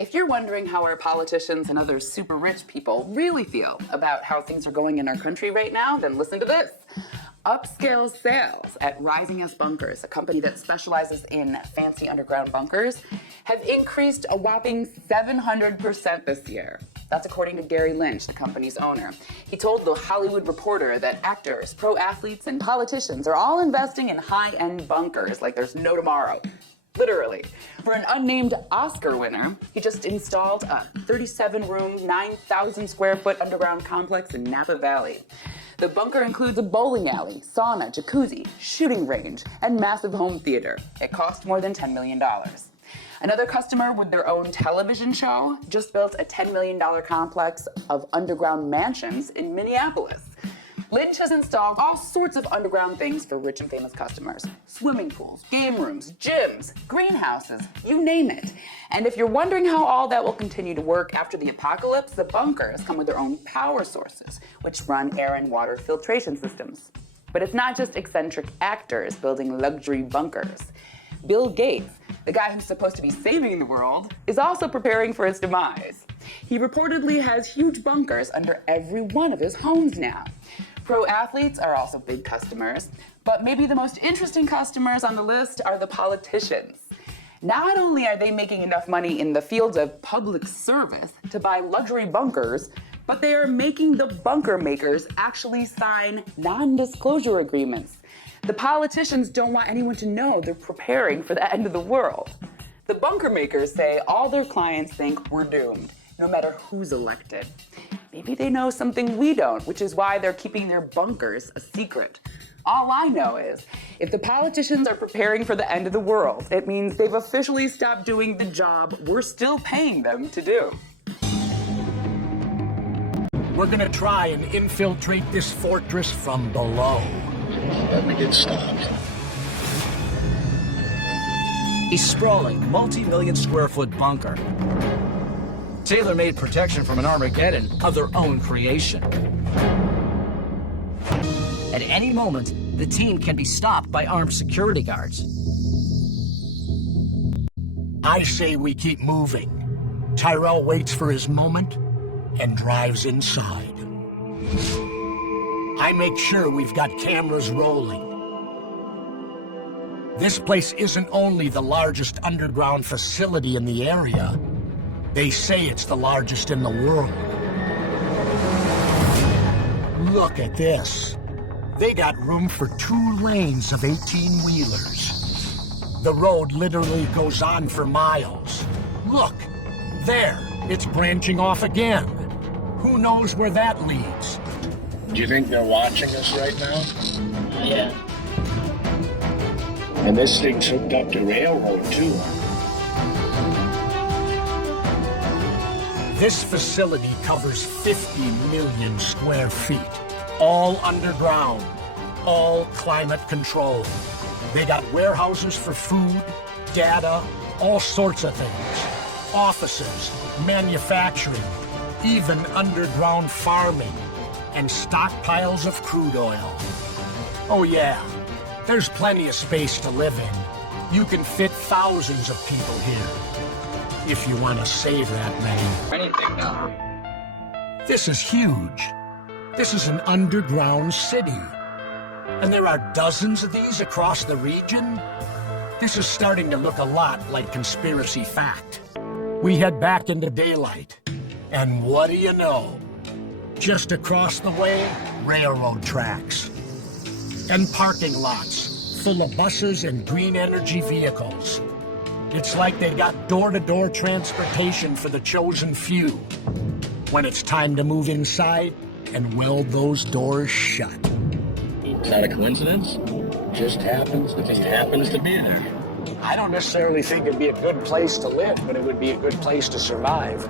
If you're wondering how our politicians and other super rich people really feel about how things are going in our country right now, then listen to this. Upscale sales at Rising S Bunkers, a company that specializes in fancy underground bunkers, have increased a whopping 700% this year. That's according to Gary Lynch, the company's owner. He told The Hollywood Reporter that actors, pro athletes, and politicians are all investing in high-end bunkers like there's no tomorrow. Literally. For an unnamed Oscar winner, he just installed a 37-room, 9,000 square foot underground complex in Napa Valley. The bunker includes a bowling alley, sauna, jacuzzi, shooting range, and massive home theater. It cost more than $10 million. Another customer with their own television show just built a $10 million complex of underground mansions in Minneapolis. Lynch has installed all sorts of underground things for rich and famous customers. Swimming pools, game rooms, gyms, greenhouses, you name it. And if you're wondering how all that will continue to work after the apocalypse, the bunkers come with their own power sources, which run air and water filtration systems. But it's not just eccentric actors building luxury bunkers. Bill Gates, the guy who's supposed to be saving the world, is also preparing for its demise. He reportedly has huge bunkers under every one of his homes now. Pro athletes are also big customers, but maybe the most interesting customers on the list are the politicians. Not only are they making enough money in the fields of public service to buy luxury bunkers, but they are making the bunker makers actually sign non-disclosure agreements. The politicians don't want anyone to know they're preparing for the end of the world. The bunker makers say all their clients think we're doomed, no matter who's elected. Maybe they know something we don't, which is why they're keeping their bunkers a secret. All I know is, if the politicians are preparing for the end of the world, it means they've officially stopped doing the job we're still paying them to do. We're gonna try and infiltrate this fortress from below. Let me get stopped. A sprawling, multi-million square foot bunker. Tailor-made protection from an Armageddon of their own creation. At any moment, the team can be stopped by armed security guards. I say we keep moving. Tyrell waits for his moment and drives inside. I make sure we've got cameras rolling. This place isn't only the largest underground facility in the area, they say it's the largest in the world. Look at this. They got room for 2 lanes of 18-wheelers. The road literally goes on for miles. Look, there, it's branching off again. Who knows where that leads? Do you think they're watching us right now? Yeah. And this thing's hooked up to railroad, too. This facility covers 50 million square feet, all underground, all climate controlled. They got warehouses for food, data, all sorts of things. Offices, manufacturing, even underground farming, and stockpiles of crude oil. Oh yeah, there's plenty of space to live in. You can fit thousands of people here. If you want to save that many. Anything now. This is huge. This is an underground city. And there are dozens of these across the region. This is starting to look a lot like conspiracy fact. We head back into daylight. And what do you know? Just across the way, railroad tracks. And parking lots full of buses and green energy vehicles. It's like they got door-to-door transportation for the chosen few. When it's time to move inside and weld those doors shut. Is that a coincidence? Just happens to be there. I don't necessarily think it'd be a good place to live, but it would be a good place to survive.